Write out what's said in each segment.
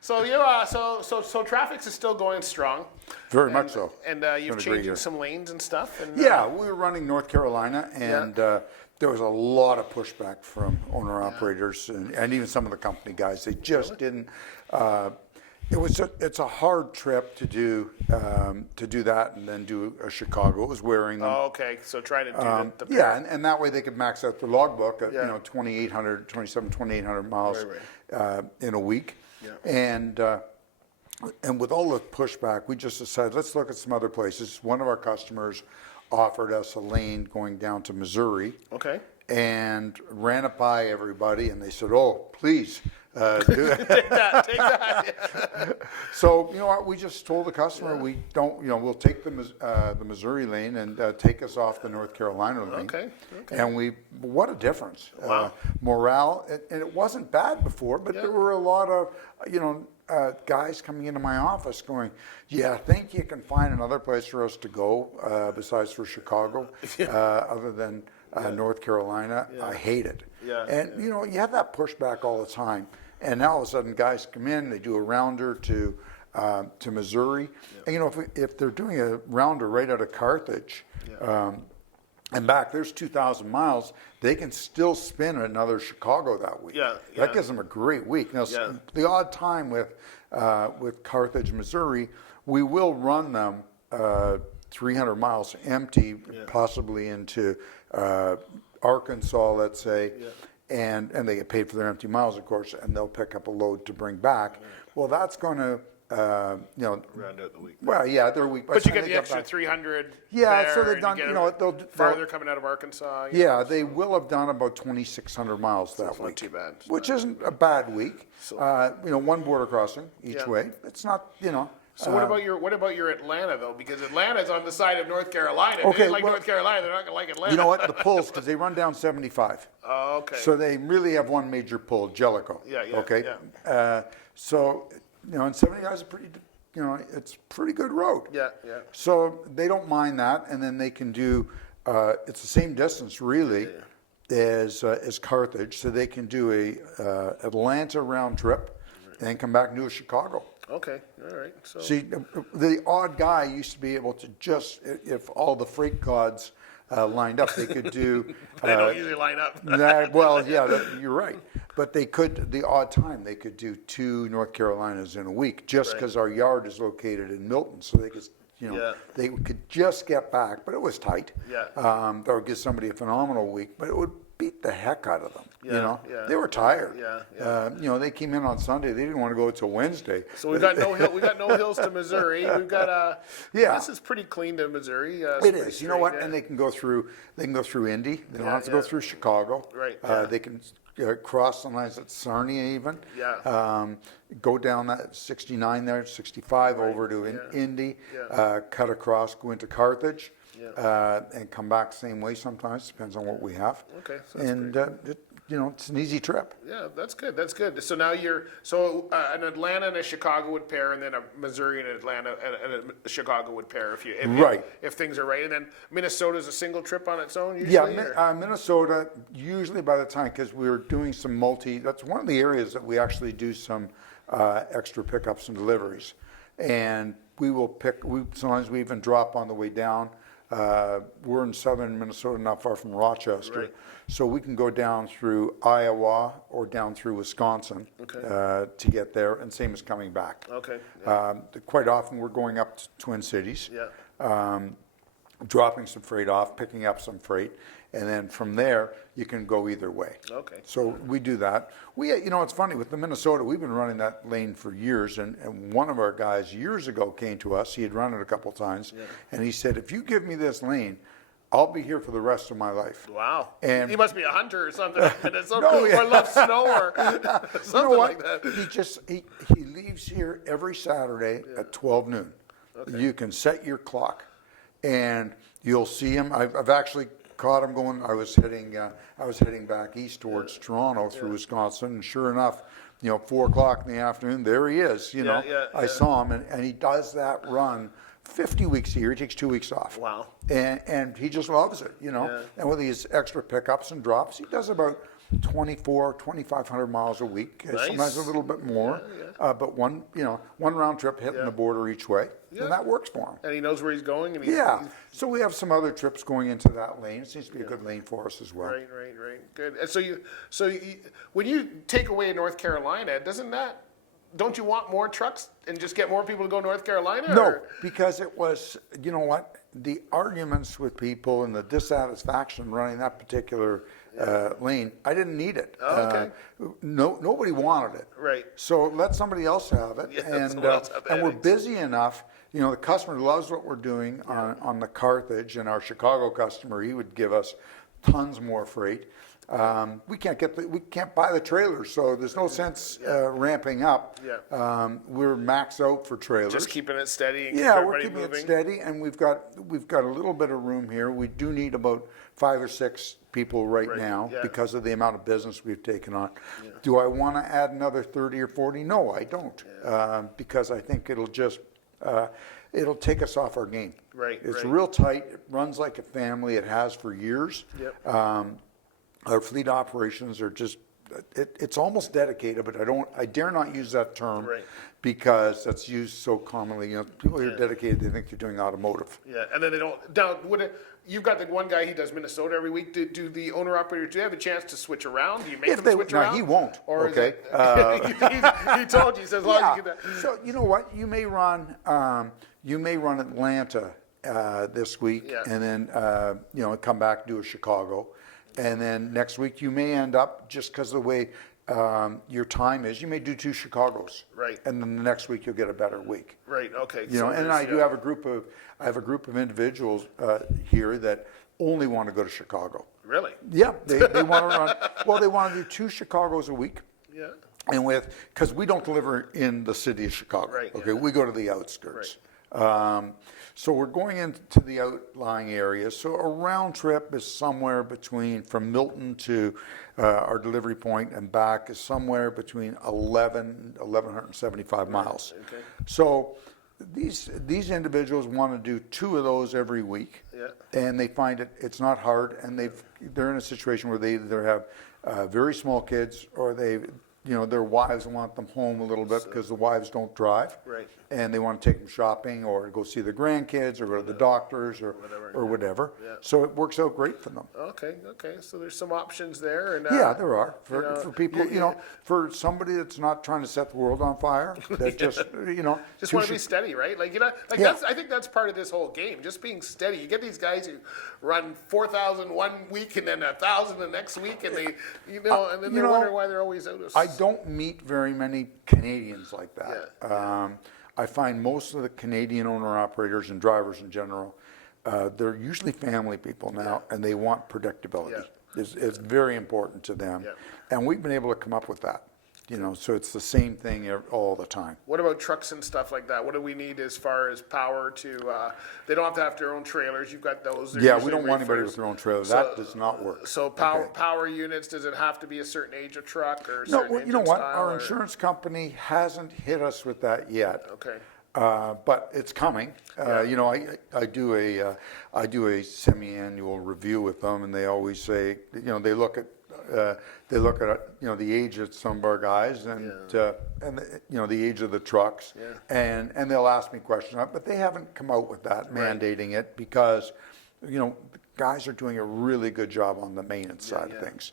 So you so Traffix is still going strong. Very much so. And you've changing some lanes and stuff. And, yeah, we were running North Carolina, and there was a lot of pushback from owner operators and even some of the company guys. They just didn't. It's a hard trip to do that and then do a Chicago. It was wearing them. Oh, okay. So trying to do the yeah, and that way they could max out their logbook at 2,800 miles in a week. Yeah. And with all the pushback, we just decided let's look at some other places. One of our customers offered us a lane going down to Missouri. Okay. And ran it by everybody, and they said, "Oh, please." Do it. Take that. So you know what? We just told the customer we don't. We'll take the Missouri lane and take us off the North Carolina lane. Okay. And what a difference! Wow. Morale, and it wasn't bad before, but there were a lot of guys coming into my office going, "Yeah, I think you can find another place for us to go besides for Chicago, other than North Carolina. I hate it." And you have that pushback all the time. And now all of a sudden, guys come in, they do a rounder to Missouri, and if they're doing a rounder right out of Carthage, and back there's 2,000 miles, they can still spin another Chicago that week. That gives them a great week. Now, the odd time with Carthage, Missouri, we will run them 300 miles empty, possibly into Arkansas, let's say. And they get paid for their empty miles, of course, and they'll pick up a load to bring back. Well, that's going to, round out the week. Well, yeah, their week. But you get the extra 300. Yeah, so they've done. They'll farther coming out of Arkansas. Yeah, they will have done about 2,600 miles that week. Not too bad. Which isn't a bad week. So, one border crossing each way. It's not, So what about your Atlanta though? Because Atlanta's on the side of North Carolina. If they didn't like North Carolina, they're not going to like Atlanta. You know what? The pulls, because they run down 75. Oh, okay. So they really have one major pull, Jellicoe. Okay. So and 75 is a pretty, it's a pretty good road. Yeah. So they don't mind that, and then they can do. It's the same distance really as Carthage, so they can do a Atlanta round trip, and then come back and do a Chicago. Okay, all right. So see, the odd guy used to be able to just, if all the freight gods lined up, they could do. They don't usually line up. You're right. But they could, the odd time, they could do 2 North Carolinas in a week, just because our yard is located in Milton, so they could. They could just get back, but it was tight. That would give somebody a phenomenal week, but it would beat the heck out of them. They were tired. They came in on Sunday. They didn't want to go until Wednesday. So we got no hills to Missouri. We've got This is pretty clean to Missouri. It is. You know what? And they can go through. They can go through Indy. They don't have to go through Chicago. Right. They can cross the lines at Sarnia even. Go down that 69 there, 65 over to Indy. Cut across, go into Carthage. And come back same way sometimes. Depends on what we have. Okay. So and it's an easy trip. Yeah, that's good. That's good. So now an Atlanta and a Chicago would pair, and then a Missouri and Atlanta and a Chicago would pair if things are right. And then Minnesota's a single trip on its own usually. Minnesota usually by the time, because we were doing some that's one of the areas that we actually do some extra pickups and deliveries, and we will sometimes we even drop on the way down. We're in southern Minnesota, not far from Rochester, so we can go down through Iowa or down through Wisconsin to get there, and same as coming back. Okay. Quite often we're going up to Twin Cities, dropping some freight off, picking up some freight, and then from there you can go either way. Okay. So we do that. It's funny with the Minnesota. We've been running that lane for years, and one of our guys years ago came to us. He had run it a couple times, and he said, "If you give me this lane, I'll be here for the rest of my life." Wow. And he must be a hunter or something. It's so cool. Or loves snow or something like that. He leaves here every Saturday at 12 noon. Okay. You can set your clock, and you'll see him. I've actually caught him going. I was heading back east towards Toronto through Wisconsin, and sure enough, 4:00 in the afternoon, there he is. I saw him, and he does that run 50 weeks a year. He takes 2 weeks off. Wow. And he just loves it, And with these extra pickups and drops, he does about 2,500 miles a week, Nice. sometimes a little bit more, but one round trip hitting the border each way, and that works for him. And he knows where he's going. And So we have some other trips going into that lane. It seems to be a good lane for us as well. Right. Good. And so when you take away North Carolina, don't you want more trucks and just get more people to go North Carolina? No, or? because it was, you know what, the arguments with people and the dissatisfaction running that particular lane, I didn't need it. Oh, okay. Nobody wanted it. Right. So let somebody else have it. And we're busy enough. You know, the customer loves what we're doing on the Carthage, and our Chicago customer, he would give us tons more freight. We can't buy the trailers, so there's no sense ramping up. Yeah. We're maxed out for trailers. Just keeping it steady. And We're keeping it steady, and we've got a little bit of room here. We do need about 5 or 6 people right now because of the amount of business we've taken on. Yeah. Do I want to add another 30 or 40? No, I don't, because I think it'll just it'll take us off our game. Right. It's real tight. It runs like a family. It has for years. Yep. Our fleet operations are just, it's almost dedicated, but I dare not use that term because that's used so commonly. You know, people who are dedicated, they think they're doing automotive. Yeah, and then they don't, you've got the one guy, he does Minnesota every week. Do the owner operators, do they have a chance to switch around? Do you make them switch around? No, he won't. Or okay. He told you, he says, as long as you get that. So, you know what, you may run Atlanta this week and then, come back, do a Chicago. And then next week you may end up, just because of the way your time is, you may do 2 Chicagos. Right. And then the next week you'll get a better week. Right. Okay. You know, and I do have a group of individuals here that only want to go to Chicago. Really? Yeah. They want to run. Well, they want to do 2 Chicagos a week. Yeah. And because we don't deliver in the city of Chicago. Right. Okay. We go to the outskirts. Right. So we're going into the outlying areas. So a round trip is somewhere between, from Milton to our delivery point and back, is somewhere between 1,175 miles. Okay. So these individuals want to do 2 of those every week, and they find it's not hard, and they're in a situation where they either have very small kids, or their wives want them home a little bit because the wives don't drive. Right. And they want to take them shopping or go see the grandkids or go to the doctors or whatever. Yeah. So it works out great for them. Okay. So there's some options there. And there are for people, for somebody that's not trying to set the world on fire, that just want to be steady, right? I think that's part of this whole game, just being steady. You get these guys who run 4,000 one week and then 1,000 the next week, and they and then they wonder why they're always out of. I don't meet very many Canadians like that. Yeah. I find most of the Canadian owner-operators and drivers in general, they're usually family people now, and they want predictability. Yeah. It's very important to them, and we've been able to come up with that. So it's the same thing all the time. What about trucks and stuff like that? What do we need as far as power to? They don't have to have their own trailers. You've got those. Yeah, we don't want anybody with their own trailer. That does not work. So power units. Does it have to be a certain age of truck or? No, you know what? Our insurance company hasn't hit us with that yet. Okay. But it's coming. I do a semi-annual review with them, and they always say, they look at the age of some of our guys and the age of the trucks, and they'll ask me questions, but they haven't come out with that mandating it because guys are doing a really good job on the maintenance side of things.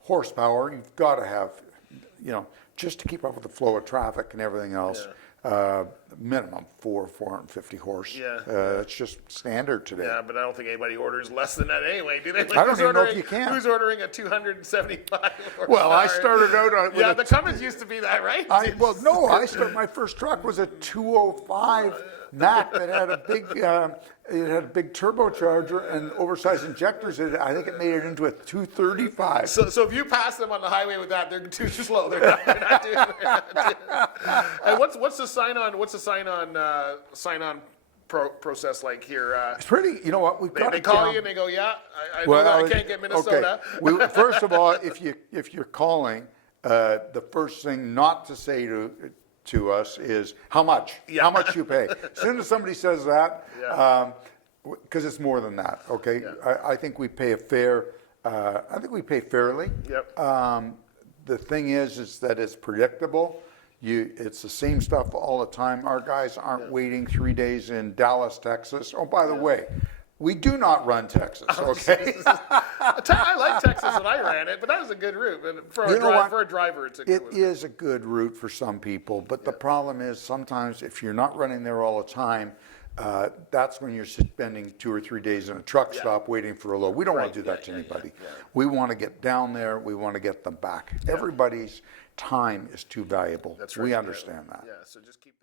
Horsepower, you've got to have, just to keep up with the flow of traffic and everything else. Minimum 450 horse. It's just standard today. Yeah, but I don't think anybody orders less than that anyway, do they? I don't even know if you can. Who's ordering a 275 horse? Well, I started out on. The Cummins used to be that, right? My first truck was a 205 Mack that had a big. It had a big turbocharger and oversized injectors in it. I think it made it into a 235. So if you pass them on the highway with that, they're too slow. They're not doing it. And what's the sign on process like here? It's pretty. You know what? They call you and they go, I know that I can't get Minnesota. Okay. First of all, if you're calling, the first thing not to say to us is how much you pay. As soon as somebody says that, because it's more than that, okay? I think we pay a fair I think we pay fairly. Yep. The thing is that it's predictable. It's the same stuff all the time. Our guys aren't waiting 3 days in Dallas, Texas. Oh, by the way, we do not run Texas, okay? I like Texas when I ran it, but that was a good route. But for a driver, it's a good It is a good route for some people, but the problem is sometimes if you're not running there all the time, that's when you're spending 2 or 3 days in a truck stop waiting for a load. We don't want to do that to anybody. We want to get down there. We want to get them back. Everybody's time is too valuable. That's right. We understand that. Yeah, so just keep